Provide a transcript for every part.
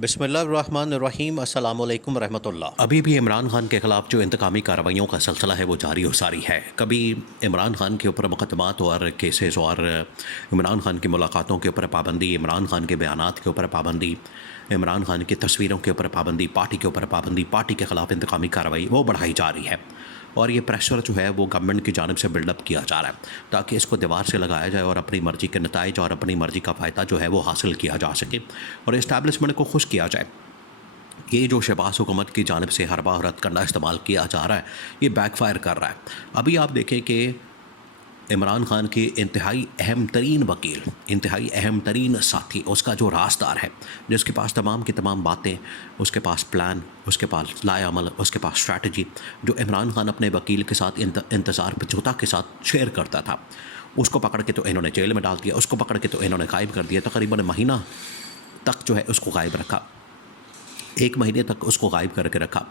बिस्मिल्लाहिर्रहमानिर्रहीम अस्सलामुअलैकुम रहमतुल्लाह। अभी भी इमरान खान के ख़िलाफ़ जो इंतकामी कार्रवाइयों का सिलसिला है वो जारी और सारी है। कभी इमरान खान के ऊपर मुकदमात और केसेस और इमरान खान की मुलाकातों के ऊपर पाबंदी, इमरान खान के बयानात के ऊपर पाबंदी, इमरान खान की तस्वीरों के ऊपर पाबंदी, पार्टी के ऊपर पाबंदी, पार्टी के ख़िलाफ़ इंतकामी कार्रवाई वो बढ़ाई जा रही है। और ये प्रेशर जो है वो गवर्नमेंट की जानिब से बिल्डअप किया जा रहा है ताकि इसको दीवार से लगाया जाए और अपनी मर्ज़ी के नताइज और अपनी मर्ज़ी का फ़ायदा जो है वो हासिल किया जा सके और इस्टेब्लिशमेंट को खुश किया जाए। ये जो शहबाज हुकूमत की जानिब से हरबा हरत करना इस्तेमाल किया जा रहा है, ये बैकफायर कर रहा है। अभी आप देखें कि इमरान खान के इंतहाई अहम तरीन वकील, इंतहाई अहम तरीन साथी, उसका जो राजदार है, जिसके पास तमाम की तमाम बातें, उसके पास प्लान, उसके पास लाएअमल, उसके पास स्ट्रैटेजी, जो इमरान खान अपने वकील के साथ इंतज़ार पचोता के साथ शेयर करता था, उसको पकड़ के तो इन्होंने जेल में डाल दिया, उसको पकड़ के तो इन्होंने गायब कर दिया। तकरीबन महीना तक जो है उसको गायब रखा, 1 महीने तक उसको गायब करके रखा।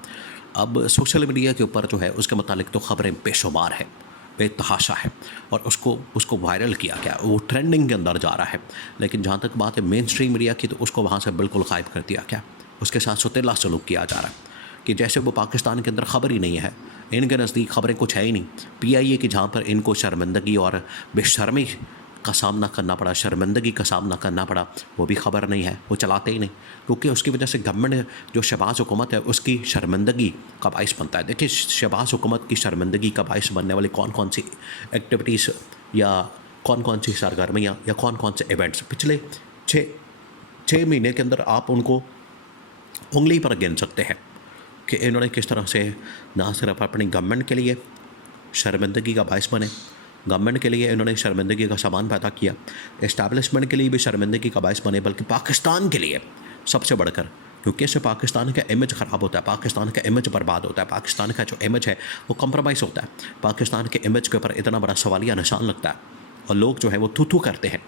अब सोशल मीडिया के ऊपर जो है उसके मुतालिक तो ख़बरें बेशुमार है, बेतहाशा है और उसको वायरल किया गया, वो ट्रेंडिंग के अंदर जा रहा है। लेकिन जहाँ तक बात है मेन स्ट्रीम मीडिया की, तो उसको वहाँ से बिल्कुल गायब कर दिया गया। उसके साथ सुतीला सलूक किया जा रहा है कि जैसे वो पाकिस्तान के अंदर ख़बर ही नहीं है, इनके नज़दीक ख़बरें कुछ है ही नहीं। PIA की जहाँ पर इनको शर्मिंदगी और बेशर्मी का सामना करना पड़ा, शर्मिंदगी का सामना करना पड़ा, वो भी ख़बर नहीं है, वो चलाते ही नहीं, क्योंकि उसकी वजह से गवर्नमेंट जो शहबाज हुकूमत है उसकी शर्मिंदगी का बाइस बनता है। देखिए शहबाज हुकूमत की शर्मिंदगी का बाइस बनने वाली कौन कौन सी एक्टिविटीज़ या कौन कौन सी सरगर्मियाँ या कौन कौन से इवेंट्स पिछले छः महीने के अंदर आप उनको उंगली पर गिन सकते हैं कि इन्होंने किस तरह से ना सिर्फ अपनी गवर्नमेंट के लिए शर्मिंदगी का बाइस बने, गवर्नमेंट के लिए इन्होंने शर्मिंदगी का सामान पैदा किया, इस्टेब्लिशमेंट के लिए भी शर्मिंदगी का बायस बने, बल्कि पाकिस्तान के लिए सबसे बढ़कर, क्योंकि इससे पाकिस्तान का इमेज ख़राब होता है, पाकिस्तान का इमेज बर्बाद होता है, पाकिस्तान का जो इमेज है वो कंप्रोमाइज़ होता है, पाकिस्तान के इमेज के ऊपर इतना बड़ा सवालिया निशान लगता है और लोग जो है वो थू करते हैं।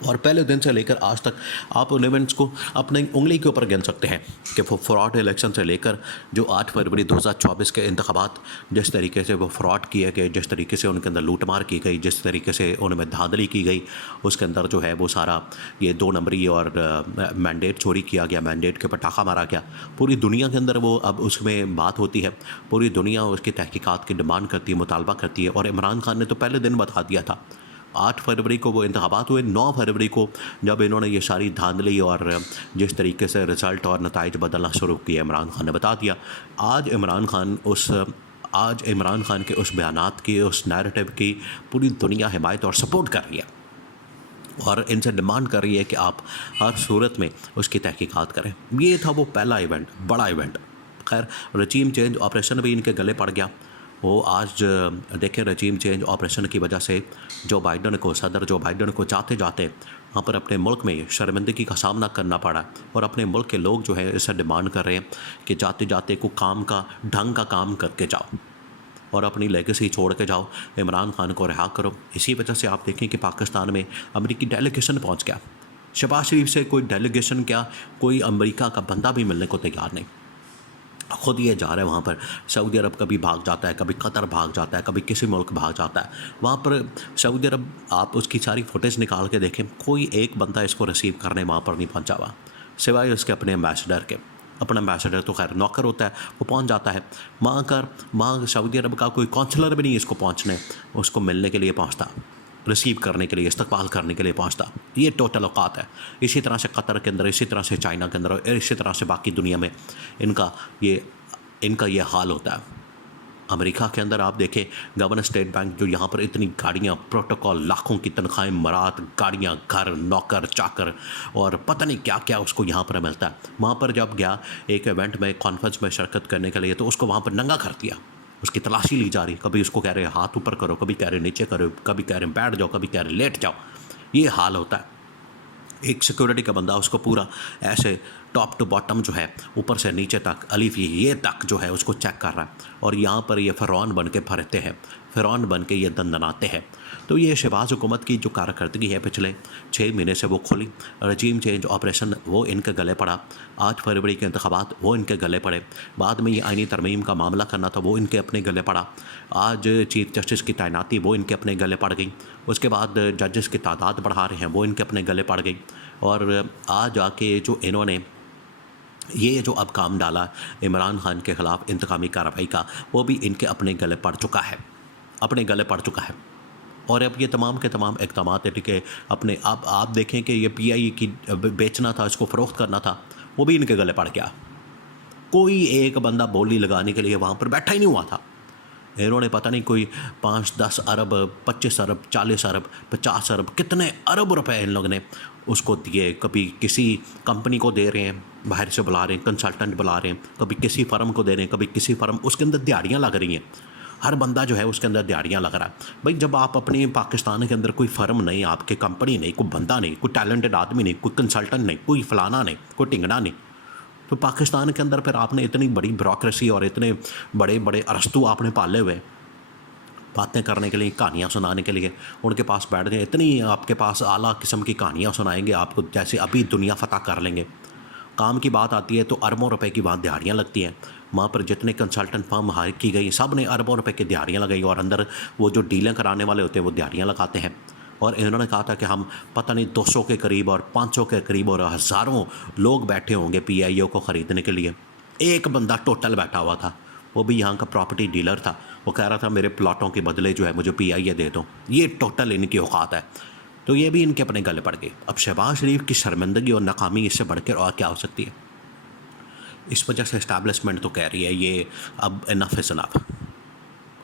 और पहले दिन से लेकर आज तक आप उन इवेंट्स को अपनी उंगली के ऊपर गिन सकते हैं कि वो फ्रॉड इलेक्शन से लेकर जो 8 फरवरी 2024 के इंतखाबात जिस तरीके से वो फ्रॉड किए गए, जिस तरीके से उनके अंदर लूटमार की गई, जिस तरीके से उनमें धांधली की गई, उसके अंदर जो है वो सारा ये 2 नंबरी और मैंडेट चोरी किया गया, मैंडेट के पटाखा मारा गया। पूरी दुनिया के अंदर वो अब उसमें बात होती है, पूरी दुनिया उसकी तहकीकात की डिमांड करती है, मुतालबा करती है। और इमरान खान ने तो पहले दिन बता दिया था, 8 फरवरी को वो इंतखाबात हुए, 9 फरवरी को जब इन्होंने ये सारी धांधली और जिस तरीके से रिज़ल्ट और नताइज बदलना शुरू किया, इमरान खान ने बता दिया। आज इमरान खान के उस बयानात की, उस नैरेटिव की पूरी दुनिया हिमायत और सपोर्ट कर रही है और इनसे डिमांड कर रही है कि आप हर सूरत में उसकी तहकीकात करें। ये था वो पहला इवेंट, बड़ा इवेंट। खैर रजीम चेंज ऑपरेशन भी इनके गले पड़ गया। वो आज देखें, रजीम चेंज ऑपरेशन की वजह से सदर जो बाइडन को जाते जाते वहाँ पर अपने मुल्क में शर्मिंदगी का सामना करना पड़ा और अपने मुल्क के लोग जो है इसे डिमांड कर रहे हैं कि जाते जाते को ढंग का काम करके जाओ और अपनी लेगेसी छोड़ के जाओ, इमरान खान को रिहा करो। इसी वजह से आप देखें कि पाकिस्तान में अमेरिकी डेलीगेशन पहुँच गया। शहबाज शरीफ से कोई डेलीगेशन क्या, कोई अमेरिका का बंदा भी मिलने को तैयार नहीं, खुद ये जा रहा है वहाँ पर। सऊदी अरब कभी भाग जाता है, कभी कतर भाग जाता है, कभी किसी मुल्क भाग जाता है। वहाँ पर सऊदी अरब, आप उसकी सारी फुटेज निकाल के देखें, कोई एक बंदा इसको रिसीव करने वहाँ पर नहीं पहुँचा हुआ, सिवाय उसके अपने एम्बेसडर के। अपना एम्बेसडर तो खैर नौकर होता है, वो पहुँच जाता है वहाँ सऊदी अरब का कोई काउंसलर भी नहीं इसको पहुँचने, उसको मिलने के लिए पहुँचता, रिसीव करने के लिए, इस्तकबाल करने के लिए पहुँचता। ये टोटल औकात है। इसी तरह से कतर के अंदर, इसी तरह से चाइना के अंदर, इसी तरह से बाकी दुनिया में इनका ये हाल होता है। अमेरिका के अंदर आप देखें, गवर्नर स्टेट बैंक जो यहाँ पर इतनी गाड़ियाँ, प्रोटोकॉल, लाखों की तनख्वाहें, मरात, गाड़ियाँ, घर, नौकर चाकर और पता नहीं क्या क्या उसको यहाँ पर मिलता है। वहाँ पर जब गया एक इवेंट में, कॉन्फ्रेंस में शिरकत करने के लिए, तो उसको वहाँ पर नंगा कर दिया, उसकी तलाशी ली जा रही। कभी उसको कह रहे हाथ ऊपर करो, कभी कह रहे नीचे करो, कभी कह रहे बैठ जाओ, कभी कह रहे लेट जाओ। ये हाल होता है। एक सिक्योरिटी का बंदा उसको पूरा ऐसे टॉप टू बॉटम जो है, ऊपर से नीचे तक, अलीफ ये तक जो है उसको चेक कर रहा है। और यहाँ पर ये फ़िरौन बन के फरते हैं, फ़िरौन बन के ये दंदनाते हैं। तो ये शहबाज हुकूमत की जो कारकर्दगी है पिछले 6 महीने से वो खुली। रजीम चेंज ऑपरेशन वो इनके गले पड़ा, 8 फरवरी के इंतखाबात वो इनके गले पड़े, बाद में ये आईनी तरमीम का मामला करना था वो इनके अपने गले पड़ा, आज चीफ जस्टिस की तैनाती वो इनके अपने गले पड़ गई, उसके बाद जजेस की तादाद बढ़ा रहे हैं वो इनके अपने गले पड़ गई। और आज आके जो इन्होंने ये जो अब काम डाला इमरान खान के ख़िलाफ़ इंतकामी कार्रवाई का, वो भी इनके अपने गले पड़ चुका है, अपने गले पड़ चुका है। और अब ये तमाम के तमाम इक़दामात है कि अपने आप देखें कि ये पीआईए की बेचना था, इसको फ़रोख्त करना था, वो भी इनके गले पड़ गया। कोई एक बंदा बोली लगाने के लिए वहाँ पर बैठा ही नहीं हुआ था। इन्होंने पता नहीं कोई 5-10 अरब, 25 अरब, 40 अरब, 50 अरब, कितने अरब रुपए इन लोगों ने उसको दिए। कभी किसी कंपनी को दे रहे हैं, बाहर से बुला रहे हैं, कंसल्टेंट बुला रहे हैं, कभी किसी फ़र्म को दे रहे हैं, कभी किसी फ़र्म, उसके अंदर दिहाड़ियाँ लग रही हैं। हर बंदा जो है उसके अंदर दिहाड़ियाँ लग रहा है। भाई जब आप अपने पाकिस्तान के अंदर कोई फ़र्म नहीं, आपके कंपनी नहीं, कोई बंदा नहीं, कोई टैलेंटेड आदमी नहीं, कोई कंसल्टेंट नहीं, कोई फ़लाना नहीं, कोई टिंगना नहीं, तो पाकिस्तान के अंदर फिर आपने इतनी बड़ी ब्यूरोक्रेसी और इतने बड़े बड़े अरस्तू आपने पाले हुए, बातें करने के लिए, कहानियाँ सुनाने के लिए उनके पास बैठ गए। इतनी आपके पास आला किस्म की कहानियाँ सुनाएंगे आपको, जैसे अभी दुनिया फ़तह कर लेंगे। काम की बात आती है तो अरबों रुपए की वहाँ दिहाड़ियाँ लगती हैं। वहाँ पर जितने कंसल्टेंट फर्म हायर की गई, सब ने अरबों रुपए की दिहाड़ियाँ लगाई, और अंदर वो जो डीलें कराने वाले होते हैं वो दिहाड़ियाँ लगाते हैं। और इन्होंने कहा था कि हम पता नहीं 200 के करीब और 500 के करीब और हज़ारों लोग बैठे होंगे पीआईओ को ख़रीदने के लिए। एक बंदा टोटल बैठा हुआ था, वो भी यहाँ का प्रॉपर्टी डीलर था। वो कह रहा था मेरे प्लॉटों के बदले जो है मुझे पीआईए दे दो। ये टोटल इनकी औकात है। तो ये भी इनके अपने गले पड़ गए। अब शहबाज शरीफ की शर्मिंदगी और नाकामी इससे बढ़कर और क्या हो सकती है? इस वजह से इस्टेब्लिशमेंट तो कह रही है ये अब इनफ इज़ इनफ,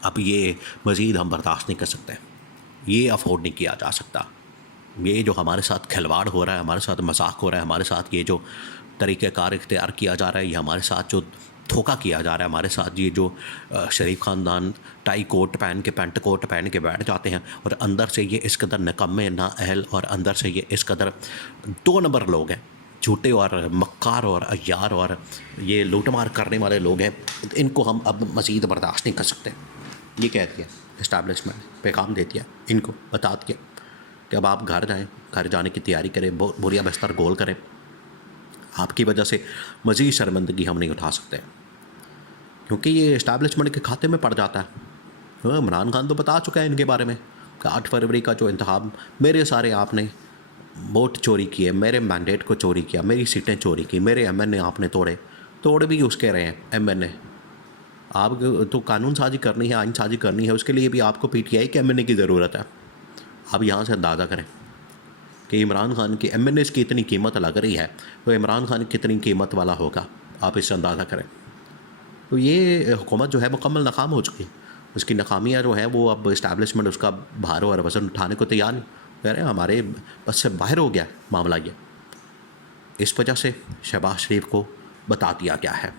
अब ये मज़ीद हम बर्दाश्त नहीं कर सकते, ये अफोर्ड नहीं किया जा सकता। ये जो हमारे साथ खिलवाड़ हो रहा है, हमारे साथ मजाक हो रहा है, हमारे साथ ये जो तरीक़ेकार इख्तियार किया जा रहा है, ये हमारे साथ जो धोखा किया जा रहा है, हमारे साथ ये जो शरीफ ख़ानदान टाई कोट पहन के, पेंट कोट पहन के बैठ जाते हैं और अंदर से ये इस कदर निकम्मे नाअहल और अंदर से ये इस कदर 2 नंबर लोग हैं, झूठे और मक्कार और अय्यार और ये लूटमार करने वाले लोग हैं। इनको हम अब मज़ीद बर्दाश्त नहीं कर सकते। ये कह दिया इस्टेब्लिशमेंट, पैगाम दे दिया इनको, बता दिया कि अब आप घर जाएँ, घर जाने की तैयारी करें, बोरिया बिस्तर गोल करें। आपकी वजह से मज़ीद शर्मिंदगी हम नहीं उठा सकते, क्योंकि ये इस्टेब्लिशमेंट के खाते में पड़ जाता है। इमरान खान तो बता चुका है इनके बारे में कि 8 फरवरी का जो इंतखाब, मेरे सारे आपने वोट चोरी किए, मेरे मैंडेट को चोरी किया, मेरी सीटें चोरी की, मेरे एमएनए आपने तोड़ भी उसके रहे हैं एमएनए। आप तो कानून साजी करनी है, आइन साजी करनी है, उसके लिए भी आपको पीटीआई के एमएनए की ज़रूरत है। आप यहाँ से अंदाज़ा करें कि इमरान खान की एमएनएस की इतनी कीमत लग रही है, तो इमरान खान कितनी कीमत वाला होगा, आप इससे अंदाज़ा करें। तो ये हुकूमत जो है मुकम्मल नाकाम हो चुकी है। उसकी नाकामियाँ जो है वो अब इस्टेब्लिशमेंट उसका भार और वज़न उठाने को तैयार नहीं, कह रहे हैं हमारे बस से बाहर हो गया मामला ये। इस वजह से शहबाज शरीफ को बता दिया गया है।